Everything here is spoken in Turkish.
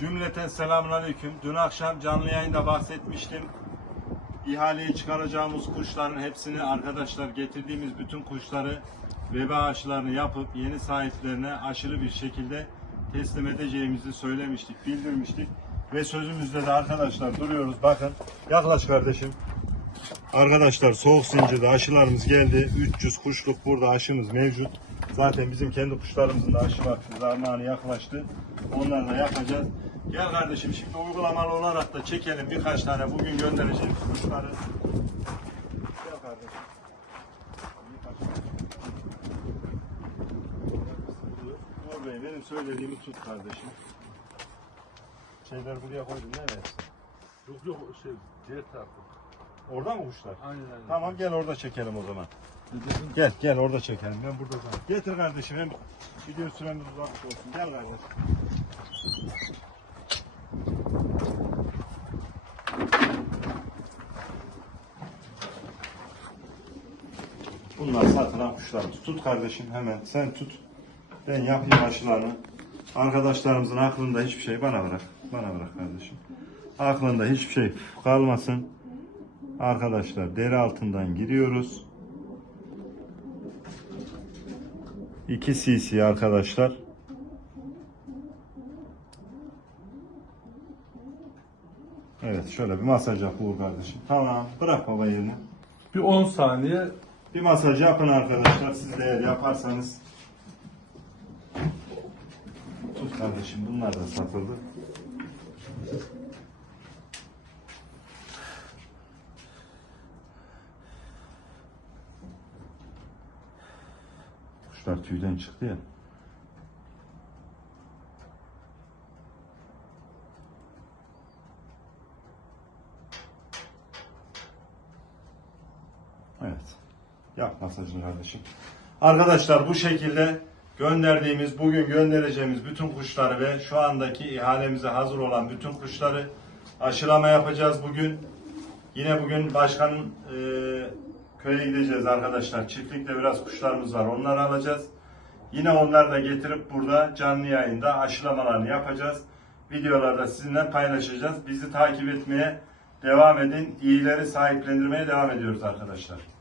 Cümleten selamünaleyküm. Dün akşam canlı yayında bahsetmiştim. İhaleye çıkaracağımız kuşların hepsini arkadaşlar getirdiğimiz bütün kuşları veba aşılarını yapıp yeni sahiplerine aşırı bir şekilde teslim edeceğimizi söylemiştik, bildirmiştik. Ve sözümüzde de arkadaşlar duruyoruz. Bakın yaklaş kardeşim. Arkadaşlar soğuk zincirde aşılarımız geldi. 300 kuşluk burada aşımız mevcut. Zaten bizim kendi kuşlarımızın da aşı zamanı yaklaştı. Onlarla yapacağız. Gel kardeşim şimdi uygulamalı olarak da çekelim birkaç tane bugün göndereceğimiz kuşları. Gel kardeşim. Uğur Bey benim söylediğimi tut kardeşim. Şeyler buraya koydum evet. Yok yok şey diğer tarafı. Orada mı kuşlar? Aynen aynen. Tamam gel orada çekelim o zaman. Dedim, Gel gel orada çekelim. Ben burada zaten. Getir kardeşim hem video süremiz uzak olsun. Gel kardeşim. Bunlar satılan kuşlarımız. Tut kardeşim hemen sen tut. Ben yapayım aşılarını. Arkadaşlarımızın aklında hiçbir şey bana bırak. Bana bırak kardeşim. Aklında hiçbir şey kalmasın. Arkadaşlar deri altından giriyoruz. 2 cc arkadaşlar. Evet şöyle bir masaj yap Uğur kardeşim. Tamam bırak baba yerine. bir 10 saniye Bir masaj yapın arkadaşlar. Siz de eğer yaparsanız. Tut kardeşim bunlar da satıldı. Kuşlar tüyden çıktı ya. Evet. Yap masajını kardeşim. Arkadaşlar bu şekilde gönderdiğimiz, bugün göndereceğimiz bütün kuşları ve şu andaki ihalemize hazır olan bütün kuşları aşılama yapacağız bugün. Yine bugün başkanın e, köye gideceğiz arkadaşlar. Çiftlikte biraz kuşlarımız var. Onları alacağız. Yine onları da getirip burada canlı yayında aşılamalarını yapacağız. Videolarda sizinle paylaşacağız. Bizi takip etmeye devam edin. İyileri sahiplendirmeye devam ediyoruz arkadaşlar.